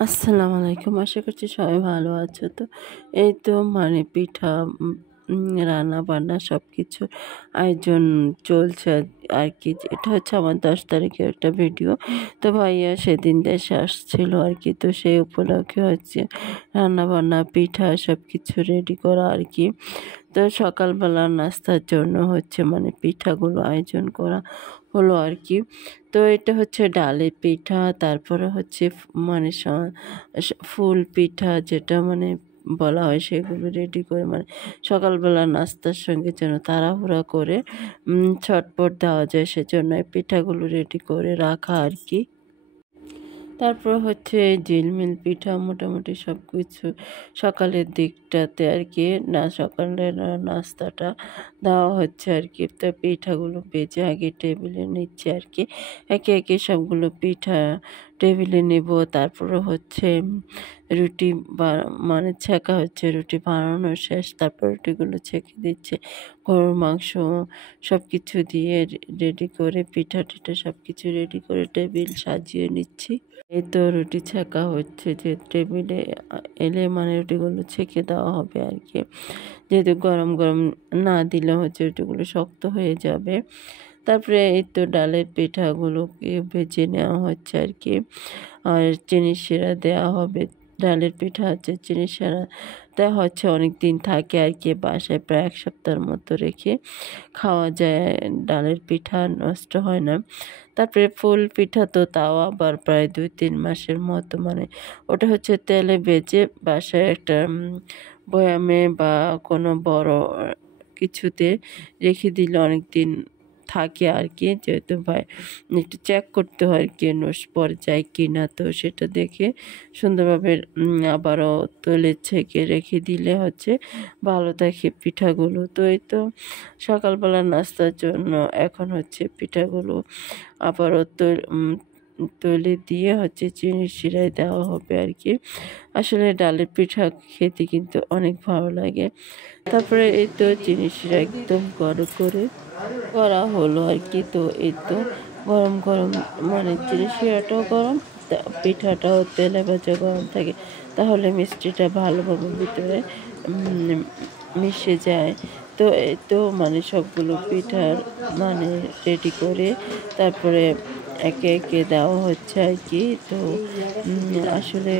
আসসালামু আলাইকুম। আশা করছি সবাই ভালো আছো। তো এই তো পিঠা রান্না-বান্না সবকিছুর আয়োজন চলছে আরকি। এটা হচ্ছে আমার ১০ তারিখের একটা ভিডিও। তো ভাইয়া সেদিন দেশে আসছিল আরকি। তো সেই উপলক্ষে হচ্ছে রান্না-বান্না, পিঠা সবকিছু রেডি করা আরকি। তো সকালবেলা নাস্তার জন্য হচ্ছে পিঠাগুলো আয়োজন করা হলো আরকি। তো এটা হচ্ছে ডালের পিঠা, তারপরে হচ্ছে মানে স স ফুল পিঠা যেটা বলা হয় সেগুলো রেডি করে সকালবেলা নাস্তার সঙ্গে যেন তাড়াহুড়া করে ঝটপট দেওয়া যায় সেজন্য এই পিঠাগুলো রেডি করে রাখা আরকি। তারপর হচ্ছে ঝিলমিল পিঠা মোটামুটি সবকিছু সকালের দিকটাতে আরকি সকালের নাস্তাটা দেওয়া হচ্ছে আরকি। তো পিঠাগুলো ভেজে আগে টেবিলে নিচ্ছি আরকি। একে, একে সবগুলো পিঠা টেবিলে নিব। তারপরে হচ্ছে রুটি বা ছেঁকা হচ্ছে, রুটি বানানো শেষ। তারপর রুটিগুলো ছেঁকে দিচ্ছে। গরুর মাংস সবকিছু দিয়ে রেডি করে পিঠা-টিঠা সবকিছু রেডি করে টেবিল সাজিয়ে নিচ্ছি। এই তো রুটি ছেঁকা হচ্ছে যে টেবিলে এলে রুটিগুলো ছেঁকে দেওয়া হবে আরকি। যেহেতু গরম, গরম না দিলে হচ্ছে রুটিগুলো শক্ত হয়ে যাবে। তারপরে এই তো ডালের পিঠাগুলোকে ভেজে নেওয়া হচ্ছে আরকি। আর চিনির শিরা দেওয়া হবে। ডালের পিঠা হচ্ছে চিনির শিরা দেওয়া হচ্ছে অনেকদিন থাকে আরকি বাসায় প্রায় ১ সপ্তাহের মতো রেখে খাওয়া যায়। ডালের পিঠা নষ্ট হয় না। তারপরে ফুল পিঠা তো তাও আবার প্রায় ২-৩ মাসের মতো ওটা হচ্ছে তেলে ভেজে বাসায় একটা বয়ামে বা কোনো বড় কিছুতে রেখে দিলে অনেকদিন থাকে আরকি। যেহেতু একটু চেক করতে হয় আরকি পরে যায় কিনা। তো সেটা দেখে সুন্দরভাবে আবারও তেলে ছেঁকে রেখে দিলে হচ্ছে ভালো থাকে পিঠাগুলো। তো এই তো সকালবেলা নাস্তার জন্য এখন হচ্ছে পিঠাগুলো আবারও তৈলে দিয়ে হচ্ছে চিনির শিরায় দেওয়া হবে আরকি। আসলে ডালের পিঠা খেতে কিন্তু অনেক ভালো লাগে। তারপরে এই তো চিনির শিরা একদম গরম করে করা হলো আরকি। তো এই তো গরম, গরম চিনির শিরাটাও গরম, পিঠাটাও তেলে ভাজা গরম থাকে। তাহলে মিষ্টিটা ভালোভাবে ভিতরে উম মিশে যায়। তো এই তো সবগুলো পিঠার রেডি করে তারপরে একে, একে দেওয়া হচ্ছে আরকি। তো আসলে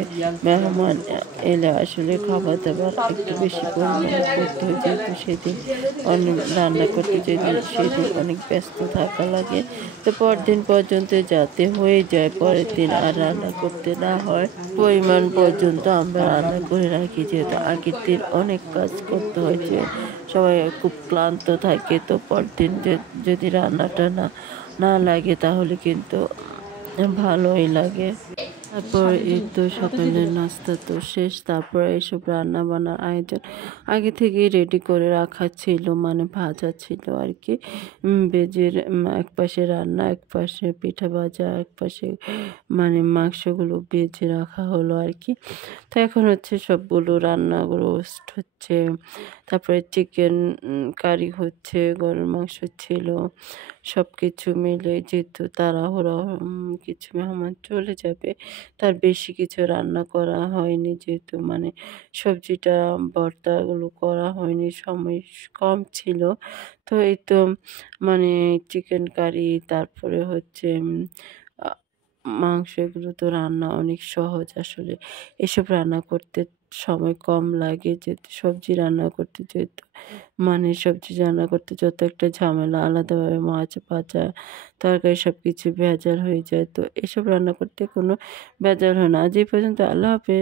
মেহমান এলে আসলে খাবার-দাবার একটু বেশি পরিমাণে করতে হয়। যেহেতু সেদিন রান্না করতে যেদিন সেদিন অনেক ব্যস্ত থাকা লাগে। তো পরদিন পর্যন্ত যাতে হয়ে যায় পরের দিন আর রান্না করতে না হয় পরিমাণ পর্যন্ত আমরা রান্না করে রাখি। যেহেতু আগের দিন অনেক কাজ করতে হয় যে সবাই খুব ক্লান্ত থাকে। তো পরদিন যদি রান্নাটা না লাগে তাহলে কিন্তু ভালোই লাগে। তারপর এই তো সকালের নাস্তা তো শেষ। তারপর এসব রান্না-বান্নার আয়োজন আগে থেকেই রেডি করে রাখা ছিল, ভাজা ছিল আরকি। ভেজের একপাশে রান্না, একপাশে পিঠা ভাজা, একপাশে মাংসগুলো ভেজে রাখা হলো আরকি। তো এখন হচ্ছে সবগুলো রান্নাগুলো রোস্ট হচ্ছে। তারপরে চিকেন কারি হচ্ছে, গরুর মাংস ছিল। সবকিছু মিলে যেহেতু তাড়াহুড়ো কিছু মেহমান চলে যাবে, তার বেশি কিছু রান্না করা হয়নি। যেহেতু সবজিটা ভর্তাগুলো করা হয়নি, সময় কম ছিল। তো এই তো মানে চিকেন কারি তারপরে হচ্ছে আ মাংস এগুলো তো রান্না অনেক সহজ আসলে। এসব রান্না করতে সময় কম লাগে যেহেতু সবজি রান্না করতে যেহেতু সবজি রান্না করতে যত একটা ঝামেলা আলাদাভাবে মাছ ভাজা, তরকারি সবকিছু ভেজাল হয়ে যায়। তো এসব রান্না করতে কোনো ভেজাল হয় না। আজ এই পর্যন্ত। আল্লাহ হাফেজ।